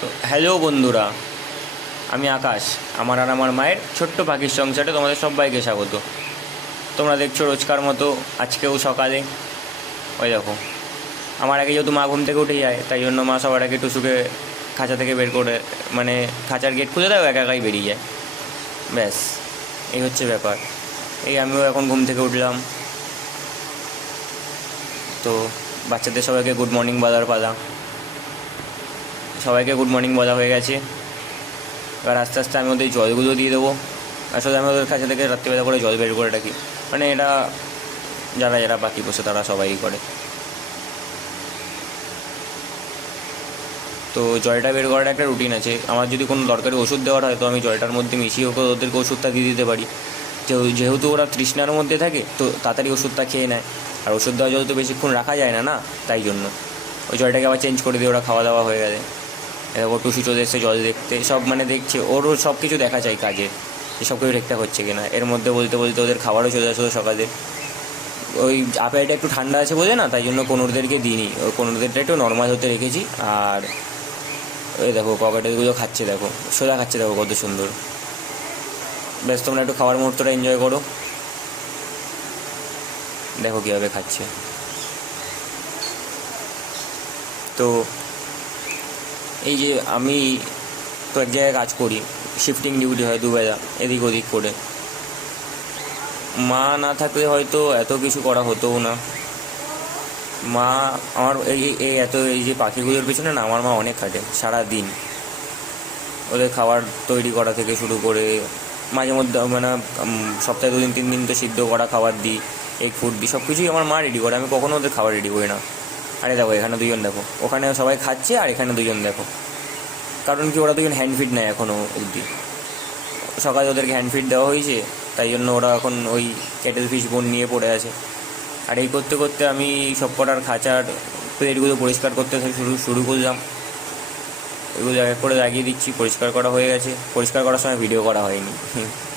Hello বন্ধুরা, আমি আকাশ, আমার আর আমার মায়ের ছোট্ট পাখির সংসারে তোমাদের সবাইকে স্বাগত। তোমরা দেখছ রোজকার মতো আজকেও সকালে, ওই দেখো, আমার আগে যেহেতু মা ঘুম থেকে উঠে যায়, তাই জন্য মা সবার আগে টুসুকে খাঁচা থেকে বের করে মানে খাঁচার গেট খুলে দেয় একা একাই বেরিয়ে যায়। ব্যাস, এই হচ্ছে ব্যাপার। এই আমিও এখন ঘুম থেকে উঠলাম। তো বাচ্চাদের সবাইকে গুড মর্নিং বলার পালা। সবাইকে গুড মর্নিং বলা হয়ে গেছে। এবার আস্তে আস্তে আমি ওদের জলগুলো দিয়ে দেবো। আসলে আমি ওদের কাছে থেকে রাত্রিবেলা করে জল বের করে রাখি। মানে এটা যারা যারা বাকি বসে তারা সবাই করে। তো জলটা বের করার একটা রুটিন আছে। আমার যদি কোনো দরকারি ওষুধ দেওয়ার হয় তো আমি জলটার মধ্যে মিশিয়ে ওকে ওদেরকে ওষুধটা দিয়ে দিতে পারি। যেহেতু ওরা তৃষ্ণার মধ্যে থাকে তো তাড়াতাড়ি ওষুধটা খেয়ে নেয়। আর ওষুধ দেওয়া জল তো বেশিক্ষণ রাখা যায় না না? তাই জন্য। ওই জলটাকে আবার চেঞ্জ করে দিয়ে ওরা খাওয়া দাওয়া হয়ে গেলে। এরকম টুসু চলে এসছে, জল দেখতে, সব মানে দেখছে, ওরও সব কিছু দেখা চাই কাজে, যে সব কিছু ঠিকঠাক হচ্ছে কিনা। এর মধ্যে বলতে বলতে ওদের খাবারও চলে আসলো সকালে। ওই আপেলটা একটু ঠান্ডা আছে বোঝে না, তাই জন্য কোনোরদেরকে দিইনি। ওই কোনোরদেরটা একটু নর্মাল হতে রেখেছি, আর ওই দেখো পকেটেরগুলো খাচ্ছে দেখো, সোজা খাচ্ছে দেখো কত সুন্দর। বেশ তোমরা একটু খাওয়ার মুহূর্তটা এনজয় করো। দেখো কীভাবে খাচ্ছে। তো এই যে আমি এক জায়গায় কাজ করি শিফটিং ডিউটি হয় দুবেলা, এদিক ওদিক করে। মা না থাকলে হয়তো এত কিছু করা হতোও না। মা, আমার এই এই এত, এই যে পাখিগুলোর পিছনে না, আমার মা অনেক খাটে সারা দিন ওদের খাবার তৈরি করা থেকে শুরু করে, মাঝে মধ্যে মানে সপ্তাহে দুদিন, তিন দিন তো সিদ্ধ করা খাবার দিই এগ ফুড দিই সব কিছুই আমার মা রেডি করে, আমি কখনো ওদের খাবার রেডি করি না। আরে দেখো, এখানে দুজন দেখো। ওখানে সবাই খাচ্ছে আর এখানে দুজন দেখো। কারণ কি, ওরা দুজন হ্যান্ড ফিড নেয় এখনও অবধি। সকালে ওদেরকে হ্যান্ড ফিড দেওয়া হয়েছে, তাই জন্য ওরা এখন ওই ক্যাটেল ফিশ বোন নিয়ে পড়ে আছে। আর এই করতে করতে আমি সব কটার খাঁচার প্লেটগুলো পরিষ্কার করতে শুরু শুরু করলাম। এগুলো এক করে লাগিয়ে দিচ্ছি, পরিষ্কার করা হয়ে গেছে। পরিষ্কার করার সময় ভিডিও করা হয়নি।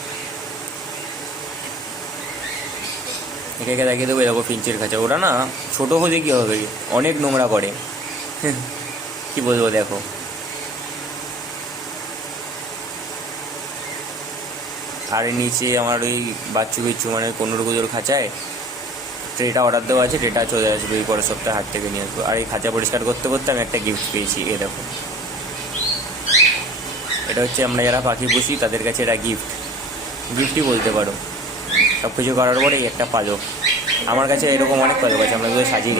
একে দেখিয়ে দেবো এরকম ফিঞ্চের খাঁচা। ওরা না ছোটো হলে কী হবে? অনেক নোংরা করে। কি বলব দেখো। আর নিচে আমার ওই বাচ্চু বিচ্ছু মানে কোনোরগুলোর খাঁচায় ট্রেটা অর্ডার দেওয়া আছে, ট্রেটা চলে আসবে এই পরের সপ্তাহে হাট থেকে নিয়ে আসব। আর এই খাঁচা পরিষ্কার করতে করতে আমি একটা গিফট পেয়েছি এ দেখো। এটা হচ্ছে আমরা যারা পাখি পুষি তাদের কাছে এটা গিফট গিফটই বলতে পারো। সব কিছু করার পরে একটা পালক আমার কাছে এরকম অনেক পালক আছে আমরা সাজিয়ে